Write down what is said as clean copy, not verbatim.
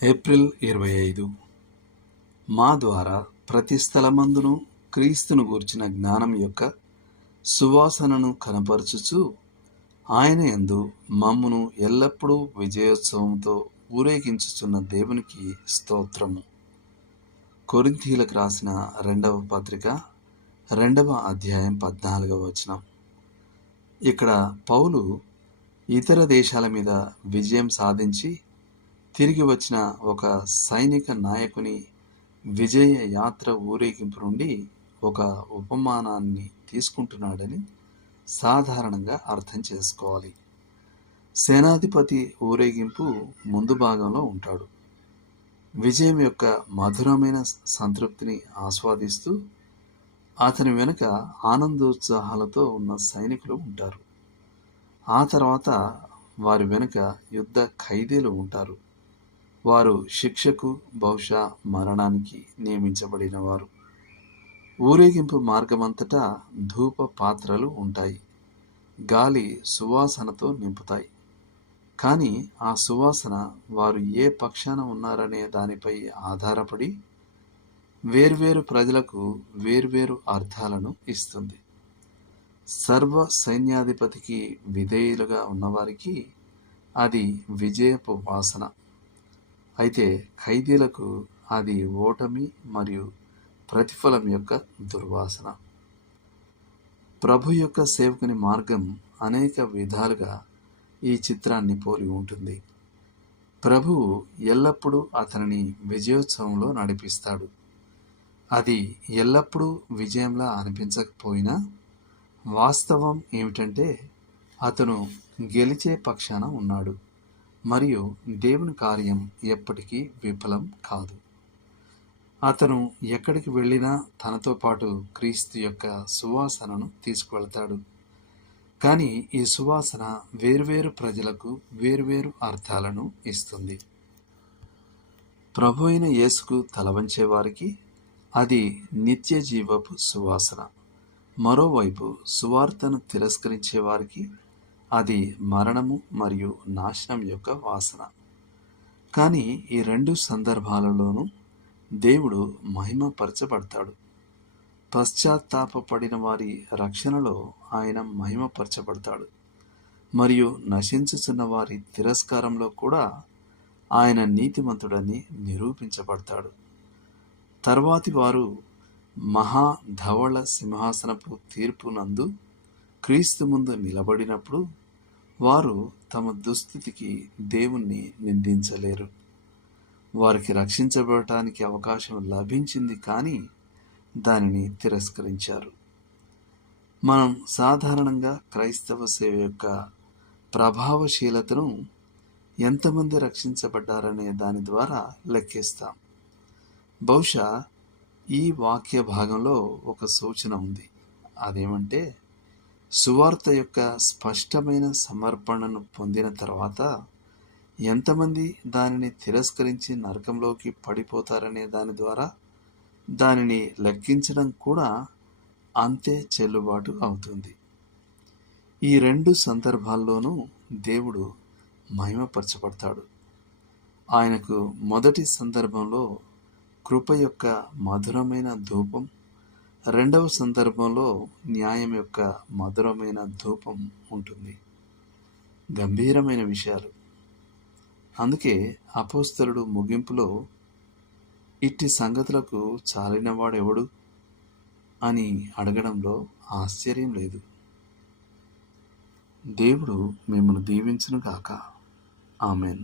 April 25 మా ద్వారా ప్రతి స్థలమందును క్రీస్తును గూర్చిన జ్ఞానం యొక్క సువాసనను కనపరచుచు ఆయన యందు మమ్మును ఎల్లప్పుడూ విజయోత్సవంతో ఊరేగించుచున్న దేవునికి స్తోత్రము. కొరింథీయులకు రాసిన 2వ పత్రిక 2వ అధ్యాయం 14వ వచనం. ఇక్కడ పౌలు ఇతర దేశాల మీద విజయం సాధించి తిరిగి వచ్చిన ఒక సైనిక నాయకుని విజయ యాత్ర ఊరేగింపు నుండి ఒక ఉపమానాన్ని తీసుకుంటున్నాడని సాధారణంగా అర్థం చేసుకోవాలి. సేనాధిపతి ఊరేగింపు ముందు భాగంలో ఉంటాడు. విజయం యొక్క మధురమైన సంతృప్తిని ఆస్వాదిస్తూ అతని వెనుక ఆనందోత్సాహాలతో ఉన్న సైనికులు ఉంటారు. ఆ తర్వాత వారి వెనుక యుద్ధ ఖైదీలు ఉంటారు. వారు శిక్షకు, బహుశా మరణానికి నియమించబడిన వారు. ఊరేగింపు మార్గమంతటా ధూప పాత్రలు ఉంటాయి. గాలి సువాసనతో నింపుతాయి. కానీ ఆ సువాసన వారు ఏ పక్షాన ఉన్నారనే దానిపై ఆధారపడి వేర్వేరు ప్రజలకు వేర్వేరు అర్థాలను ఇస్తుంది. సర్వ సైన్యాధిపతికి విధేయులుగా ఉన్నవారికి అది విజయపు వాసన. అయితే ఖైదీలకు అది ఓటమి మరియు ప్రతిఫలం యొక్క దుర్వాసన. ప్రభు యొక్క సేవకుని మార్గం అనేక విధాలుగా ఈ చిత్రాన్ని పోలి ఉంటుంది. ప్రభువు ఎల్లప్పుడూ అతనిని విజయోత్సవంలో నడిపిస్తాడు. అది ఎల్లప్పుడూ విజయంలా అనిపించకపోయినా వాస్తవం ఏమిటంటే అతను గెలిచే పక్షాన ఉన్నాడు మరియు దేవుని కార్యం ఎప్పటికీ విఫలం కాదు. అతను ఎక్కడికి వెళ్ళినా తనతో పాటు క్రీస్తు యొక్క సువాసనను తీసుకువెళ్తాడు. కానీ ఈ సువాసన వేర్వేరు ప్రజలకు వేర్వేరు అర్థాలను ఇస్తుంది. ప్రభు అయిన యేసుకు తలవంచే వారికి అది నిత్య జీవపు సువాసన. మరోవైపు సువార్తను తిరస్కరించే వారికి అది మరణము మరియు నాశనం యొక్క వాసన. కానీ ఈ రెండు సందర్భాలలోనూ దేవుడు మహిమపరచబడతాడు. పశ్చాత్తాపపడిన వారి రక్షణలో ఆయన మహిమపరచబడతాడు మరియు నశించుచున్న వారి తిరస్కారంలో కూడా ఆయన నీతిమంతుడని నిరూపించబడతాడు. తర్వాతి వారు మహాధవళ సింహాసనపు తీర్పునందు క్రీస్తు ముందు నిలబడినప్పుడు వారు తమ దుస్థితికి దేవుణ్ణి నిందించలేరు. వారికి రక్షించబడటానికి అవకాశం లభించింది, కానీ దానిని తిరస్కరించారు. మనం సాధారణంగా క్రైస్తవ సేవ యొక్క ప్రభావశీలతను ఎంతమంది రక్షించబడ్డారనే దాని ద్వారా లెక్కిస్తాం. బహుశా ఈ వాక్య భాగంలో ఒక సూచన ఉంది. అదేమంటే సువార్త యొక్క స్పష్టమైన సమర్పణను పొందిన తర్వాత ఎంతమంది దానిని తిరస్కరించి నరకంలోకి పడిపోతారనే దాని ద్వారా దానిని లెక్కించడం కూడా అంతే చెల్లుబాటు అవుతుంది. ఈ రెండు సందర్భాల్లోనూ దేవుడు మహిమపరచబడతాడు. ఆయనకు మొదటి సందర్భంలో కృప యొక్క మధురమైన ధూపం, రెండవ సందర్భంలో న్యాయం యొక్క మధురమైన ధూపం ఉంటుంది. గంభీరమైన విషయాలు. అందుకే అపోస్తలుడు ముగింపులో ఇట్టి సంగతులకు చాలినవాడెవడు అని అడగడంలో ఆశ్చర్యం లేదు. దేవుడు మిమ్మల్ని దీవించును గాక. ఆమెన్.